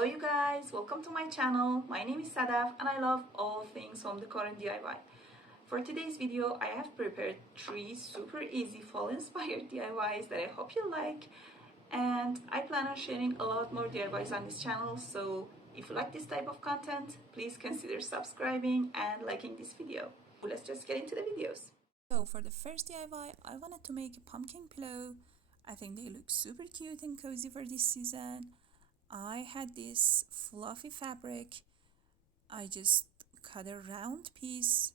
Hello you guys, welcome to my channel. My name is Sadaf and I love all things home decor and DIY. For today's video, I have prepared 3 super easy fall inspired DIYs that I hope you like, and I plan on sharing a lot more DIYs on this channel, so if you like this type of content, please consider subscribing and liking this video. Let's just get into the videos. So for the first DIY, I wanted to make a pumpkin pillow. I think they look super cute and cozy for this season. I had this fluffy fabric. I just cut a round piece.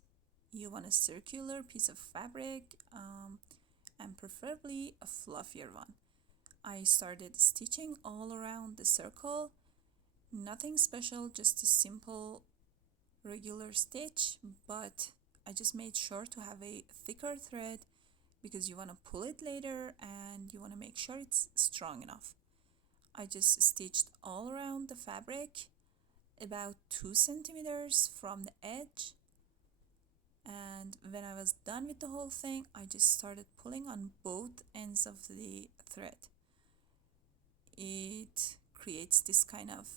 You want a circular piece of fabric, and preferably a fluffier one. I started stitching all around the circle. Nothing special, just a simple regular stitch, but I just made sure to have a thicker thread because you want to pull it later and you want to make sure it's strong enough. I just stitched all around the fabric about 2 centimeters from the edge, and when I was done with the whole thing, I just started pulling on both ends of the thread. It creates this kind of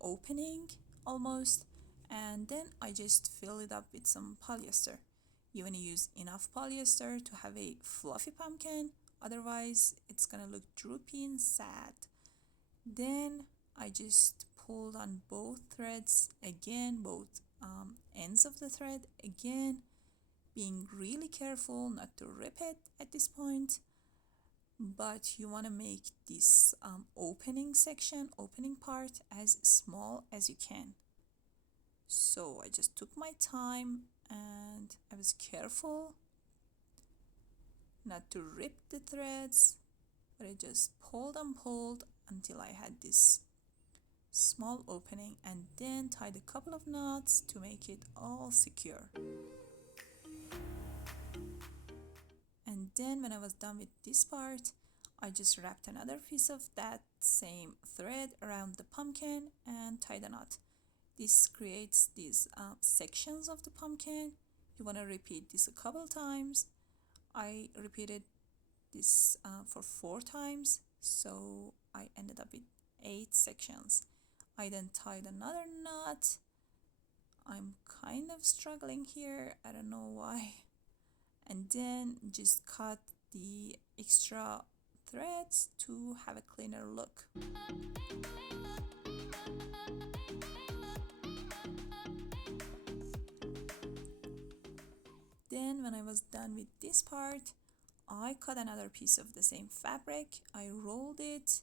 opening almost, and then I just fill it up with some polyester. You want to use enough polyester to have a fluffy pumpkin, otherwise it's gonna look droopy and sad. Then I just pulled on both threads again, both ends of the thread again, being really careful not to rip it at this point. But you want to make this opening part as small as you can. So I just took my time and I was careful not to rip the threads, but I just pulled and pulled until I had this small opening, and then tied a couple of knots to make it all secure. And then when I was done with this part, I just wrapped another piece of that same thread around the pumpkin and tied a knot. This creates these sections of the pumpkin. You want to repeat this a couple times. I repeated this for 4 times, so I ended up with 8 sections. I then tied another knot. I'm kind of struggling here, I don't know why. And then just cut the extra threads to have a cleaner look. Then when I was done with this part, I cut another piece of the same fabric. I rolled it,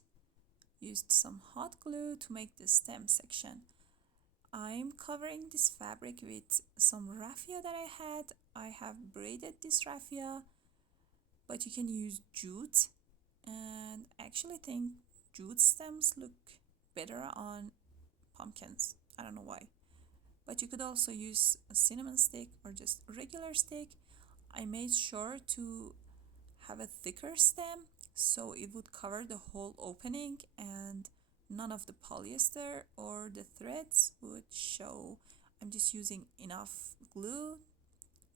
used some hot glue to make the stem section. I'm covering this fabric with some raffia that I had. I have braided this raffia, but you can use jute, and I actually think jute stems look better on pumpkins. I don't know why. But you could also use a cinnamon stick or just a regular stick. I made sure to have a thicker stem so it would cover the whole opening and none of the polyester or the threads would show. I'm just using enough glue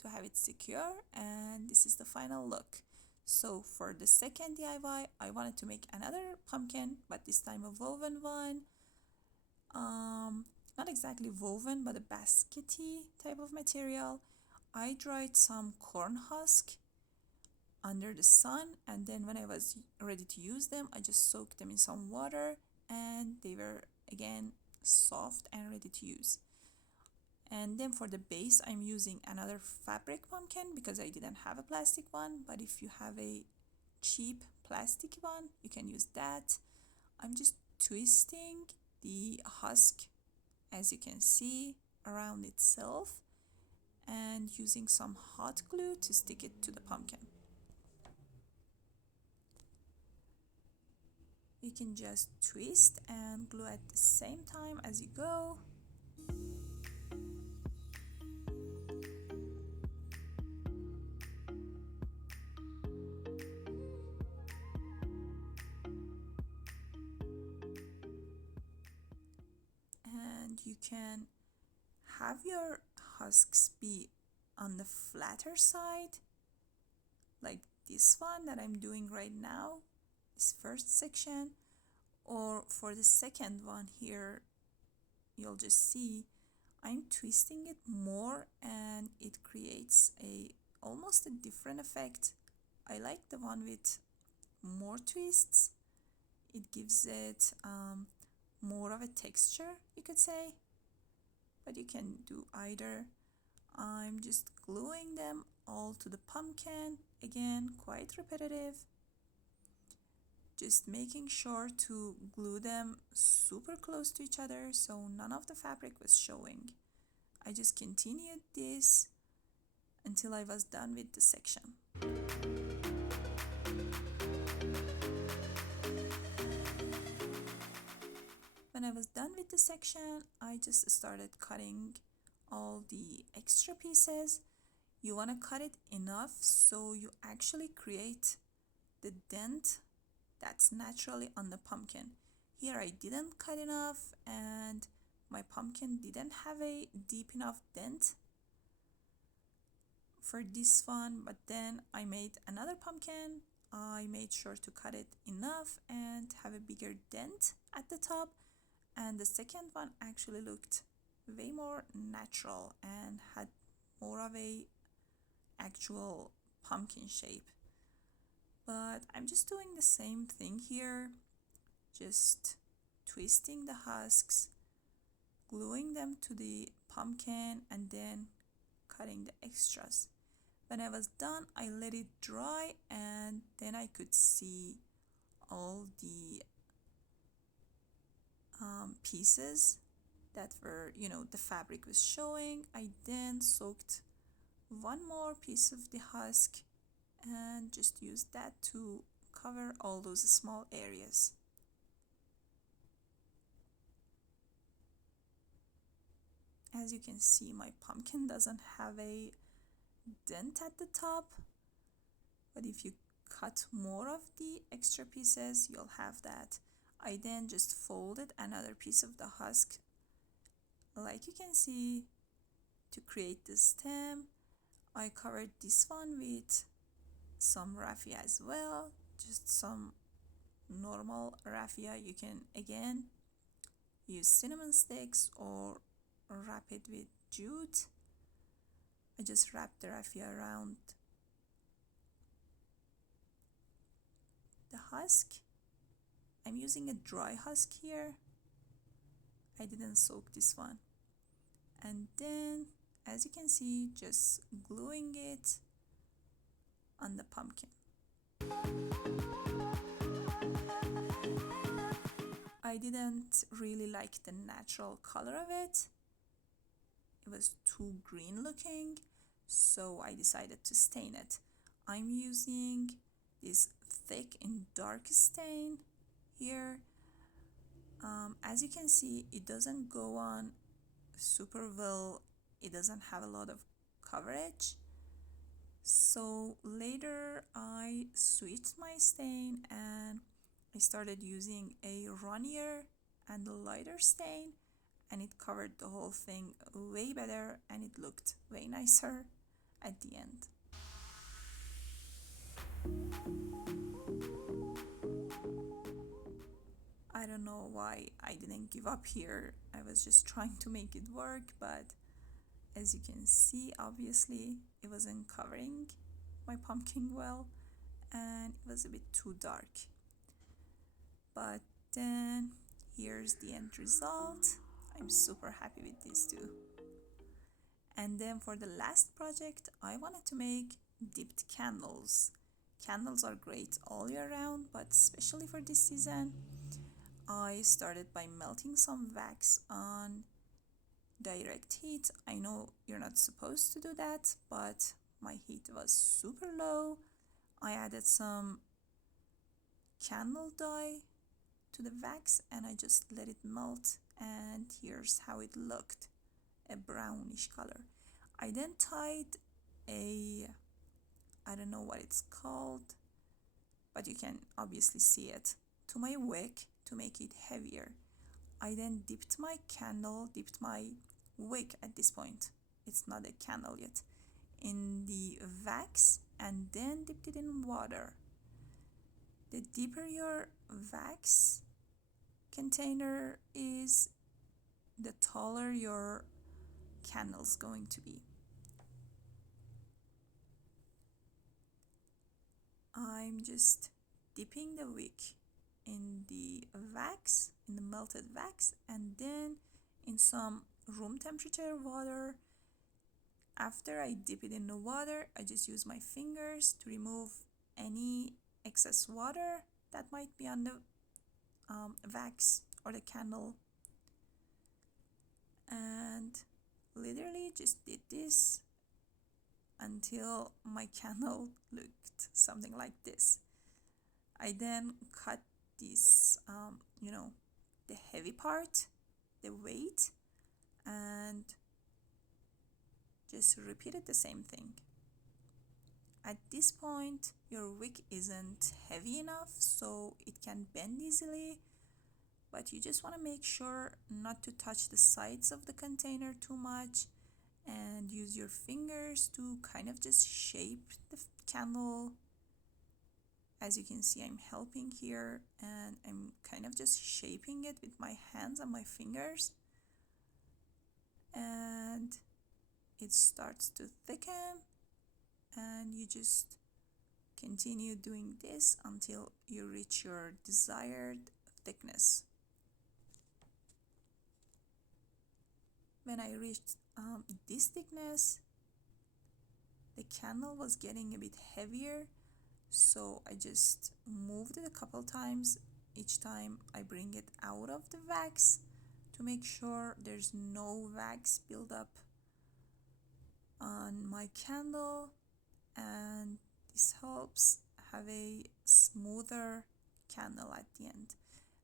to have it secure, and this is the final look. So for the second DIY, I wanted to make another pumpkin, but this time a woven one. Not exactly woven, but a baskety type of material. I dried some corn husk under the sun, and then when I was ready to use them, I just soaked them in some water and they were again soft and ready to use. And then for the base, I'm using another fabric pumpkin because I didn't have a plastic one, but if you have a cheap plastic one, you can use that. I'm just twisting the husk, as you can see, around itself and using some hot glue to stick it to the pumpkin. You can just twist and glue at the same time as you go. And you can have your husks be on the flatter side, like this one that I'm doing right now, this first section, Or for the second one here, you'll just see I'm twisting it more and it creates almost a different effect. I like the one with more twists. It gives it more of a texture, you could say, but you can do either. I'm just gluing them all to the pumpkin, again quite repetitive, just making sure to glue them super close to each other so none of the fabric was showing. I just continued this until I was done with the section. When I was done with the section, I just started cutting all the extra pieces. You want to cut it enough so you actually create the dent that's naturally on the pumpkin. Here I didn't cut enough and my pumpkin didn't have a deep enough dent for this one, but then I made another pumpkin. I made sure to cut it enough and have a bigger dent at the top, and the second one actually looked way more natural and had more of a actual pumpkin shape. But I'm just doing the same thing here, just twisting the husks, gluing them to the pumpkin, and then cutting the extras. When I was done, I let it dry and then I could see all the pieces that were, the fabric was showing. I then soaked one more piece of the husk and just used that to cover all those small areas. As you can see, my pumpkin doesn't have a dent at the top, but if you cut more of the extra pieces, you'll have that. I then just folded another piece of the husk, like you can see, to create the stem. I covered this one with some raffia as well, just some normal raffia. You can again use cinnamon sticks or wrap it with jute. I just wrapped the raffia around the husk. I'm using a dry husk here. I didn't soak this one. And then, as you can see, just gluing it on the pumpkin. I didn't really like the natural color of it. It was too green looking, so I decided to stain it. I'm using this thick and dark stain here. As you can see, it doesn't go on super well. It doesn't have a lot of coverage. So later I switched my stain and I started using a runnier and lighter stain, and it covered the whole thing way better and it looked way nicer at the end. I don't know why I didn't give up here. I was just trying to make it work, but as you can see, obviously it wasn't covering my pumpkin well and it was a bit too dark. But then here's the end result. I'm super happy with these two. And then for the last project, I wanted to make dipped candles. Candles are great all year round, but especially for this season. I started by melting some wax on direct heat. I know you're not supposed to do that, but my heat was super low. I added some candle dye to the wax and I just let it melt, and here's how it looked, a brownish color. I then tied I don't know what it's called, but you can obviously see it, to my wick to make it heavier. I then dipped my wick at this point, it's not a candle yet, in the wax and then dipped it in water. The deeper your wax, container is, the taller your candle's going to be. I'm just dipping the wick in the wax, in the melted wax, and then in some room temperature water. After I dip it in the water, I just use my fingers to remove any excess water that might be on the wax or the candle, and literally just did this until my candle looked something like this. I then cut this, the heavy part, the weight, and just repeated the same thing. At this point, your wick isn't heavy enough, so it can bend easily, but you just want to make sure not to touch the sides of the container too much, and use your fingers to kind of just shape the candle. As you can see, I'm helping here, and I'm kind of just shaping it with my hands and my fingers, and it starts to thicken, and you just continue doing this until you reach your desired thickness. When I reached this thickness, the candle was getting a bit heavier, so I just moved it a couple times. Each time I bring it out of the wax to make sure there's no wax buildup on my candle, and this helps have a smoother candle at the end.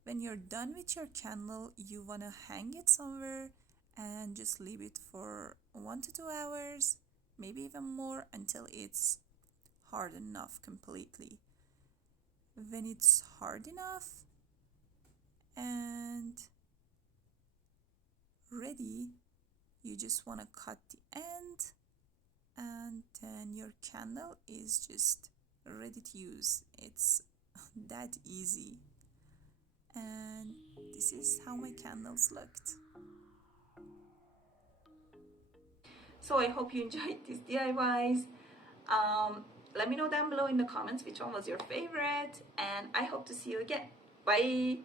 When you're done with your candle, you want to hang it somewhere and just leave it for 1 to 2 hours, maybe even more, until it's hard enough completely. When it's hard enough and ready, you just want to cut the end, and then your candle is just ready to use. It's that easy. And this is how my candles looked. So I hope you enjoyed these DIYs. Let me know down below in the comments which one was your favorite, and I hope to see you again. Bye!